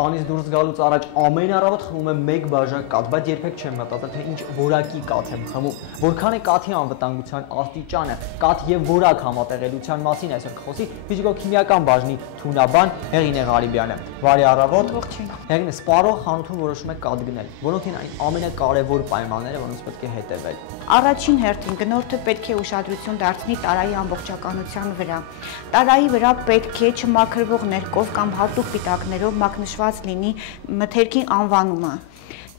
տանից դուրս գալուց առաջ ամեն առավոտ խմում եմ 1 բաժակ կաթ, բայց երբեք չեմ մտածել, թե ինչ որակի կաթ եմ խմում։ Որքան է կաթի անվտանգության աստիճանը, կաթ եւ որակ համատեղելիության մասին այսօր կխոսի ֆիզիկո-քիմիական բաժնի թունաբան Հեղինե Ղարիբյանը։ Բարի առավոտ։ Հեղինե, սպառող խանութում որոշում եք կաթ գնել։ Որոնք են այն ամենակարևոր պայմանները, որոնց պետք է հետևել։ Առաջին հերթին գնորդը պետք է ուշադրություն դարձնի տարայի ամբողջականության վրա։ Տարայի վրա պետք է չմաքրվող ներկով կամ հատուկ պիտակներով մակնշված լինի մթերքի անվանումը։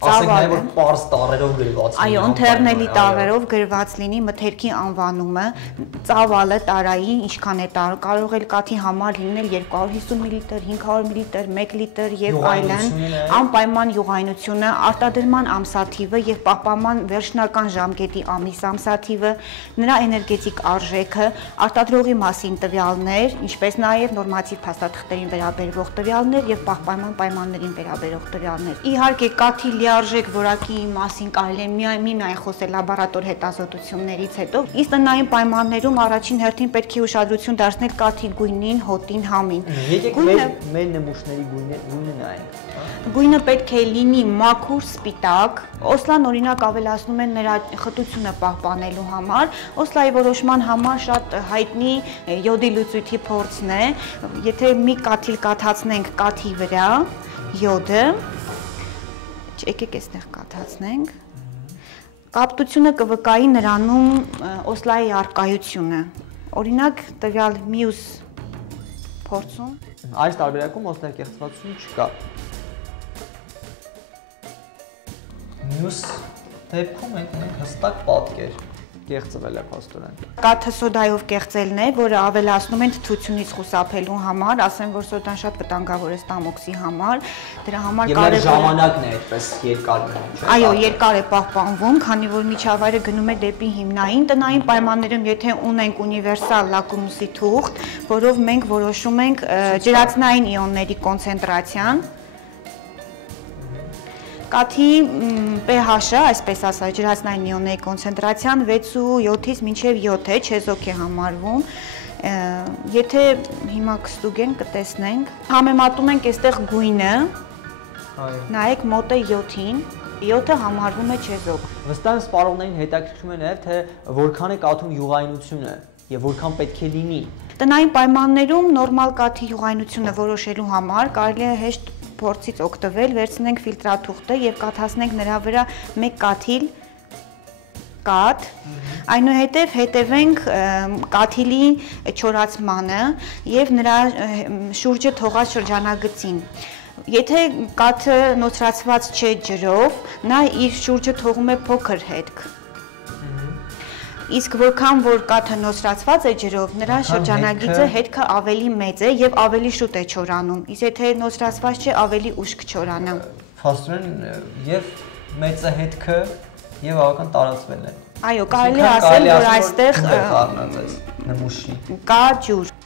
Ասենք նաև որ պարզ տառերով գրված լինի։ Այո, ընթերնելի տառերով գրված լինի մթերքի անվանումը, ծավալը տարայի ինչքան է տառը, կարող է կաթի համար լինել 250 մլ, 500 մլ, 1 լիտր եւ այլն, անպայման յուղայնությունը, արտադրման ամսաթիվը եւ պահպանման վերջնական ժամկետի ամիս ամսաթիվը, նրա էներգետիկ արժեքը, արտադրողի մասին տվյալներ, ինչպես նաեւ նորմատիվ փաստաթղթերին վերաբերող տվյալներ եւ պահպանման պայմաններին վերաբերող տվյալներ։ Իհարկե, կաթի արժեք որակի մասին կարելի է միայն խոսել լաբորատոր հետազոտություններից հետո, իսկ տնային պայմաններում առաջին հերթին պետք է ուշադրություն դարձնել կաթի գույնին, հոտին, համին։ Եկեք մեր նմուշների գույնը նայենք։ Գույնը պետք է լինի մաքուր, սպիտակ։ Օսլան օրինակ ավելացնում են նրա խտությունը պահպանելու համար։ Օսլայի որոշման համար շատ հայտնի յոդի լուծույթի փորձն է։ Եթե մի կաթիլ կաթացնենք կաթի վրա, յոդը եկեք այստեղ կաթացնենք, կապտությունը կվկայի նրանում օսլայի առկայությունը, օրինակ տվյալ մյուս փորձում։ Այս տարբերակում օսլայի կեղծվածություն չկա։ Մյուս դեպքում ենք ունենք հստակ պատկեր, կեղծվել է փաստորեն։ Կաթը սոդայով կեղծելն է, որը ավելացնում են թթությունից խուսափելու համար, ասեմ, որ սոդան շատ վտանգավոր է ստամոքսի համար, դրա համար կարևոր է ժամանակն է այդպես երկար մնում, չէ՞։ Այո, երկար է պահպանվում, քանի որ միջավայրը գնում է դեպի հիմնային, տնային պայմաններում, եթե ունենք ունիվերսալ լակմուսի թուղթ, որով մենք որոշում ենք ջրածնային իոնների կոնցենտրացիան, կաթի pH-ը, այսպես ասած, ջրածնային իոնների կոնցենտրացիան 6.7-ից մինչև 7 է, չեզոք է համարվում։ Եթե հիմա կստուգենք, կտեսնենք, համեմատում ենք այստեղ գույնը, նայեք մոտ է 7-ին, 7-ը համարվում է չեզոք։ Վստահ եմ սպառողներին հետաքրքրում է նաև, թե որքան է կաթում յուղայնությունը եւ որքան պետք է լինի։ Տնային պայմաններում նորմալ կաթի յուղայնությունը որոշելու համար կարելի է հեշտ փորձից օգտվել, վերցնենք ֆիլտրաթուղթը եւ կաթացնենք նրա վրա 1 կաթիլ կաթ, այնուհետև հետևենք կաթիլի չորացմանը եւ նրա շուրջը թողած շրջանագծին։ Եթե կաթը նոսրացված չէ ջրով, նա իր շուրջը թողում է փոքր հետք։ Իսկ որքան որ կաթը նոսրացված է ջրով, նրա շրջանագիծը հետքը ավելի մեծ է եւ ավելի շուտ է չորանում։ Իսկ եթե նոսրացված չէ, ավելի ուշ կչորանա։ Փաստորեն եւ մեծը հետքը եւ բավական տարածվել է։ Այո, կարելի է ասել, որ այստեղ նմուշի կա ջուր։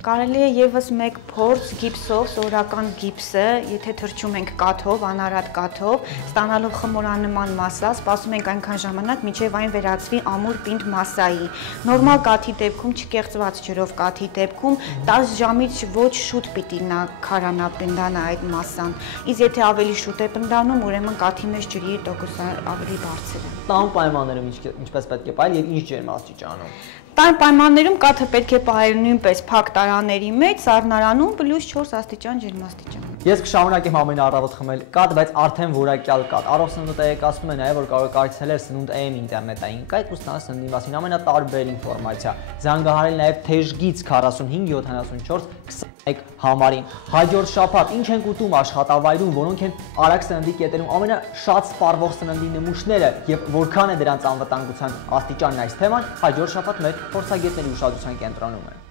Կարելի է եւս մեկ փորձ գիպսով, սովորական գիպսը, եթե թրջում ենք կաթով, անարատ կաթով, ստանալով խմորանման մասսա, սպասում ենք այնքան ժամանակ, մինչև այն վերածվի ամուր պինդ մասսայի։ Նորմալ կաթի դեպքում, չկեղծված ջրով կաթի դեպքում 10 ժամից ոչ շուտ պիտի նա քարանա, պնդանա այդ մասսան։ Իսկ եթե ավելի շուտ է պնդանում, ուրեմն կաթի մեջ ջրի տոկոսը ավելի բարձր է։ Տան պայմաններում ինչպես պետք է պահել եւ ինչ ջերմաստիճանում։ Տան պայմաններում կաթը պետք է պահել նույնպես փակ տարաների մեջ, սառնարանում +4 աստիճան ջերմաստիճան։ Ես կշարունակեմ ամեն առավոտ խմել կաթ, բայց արդեն որակյալ կաթ։ Առող սնունդը տեղեկացնում է նաև, որ կարող եք այցելել Սնունդ AM ինտերնետային կայք ու ստանալ սննդի մասին ամենատարբեր ինֆորմացիա։ Զանգահարել նաև թեժգից 45 74 21 համարին։ Հաջորդ շաբաթ ինչ ենք ուտում աշխատավայրում, որոնք են արագ սննդի կետերում ամենաշատ սպառվող սննդի նմուշները եւ որքան է դրանց անվտանգության աստիճանն այս թեման հաջորդ շաբաթ մեր փորձագետների ուշադրության կենտրոնում է։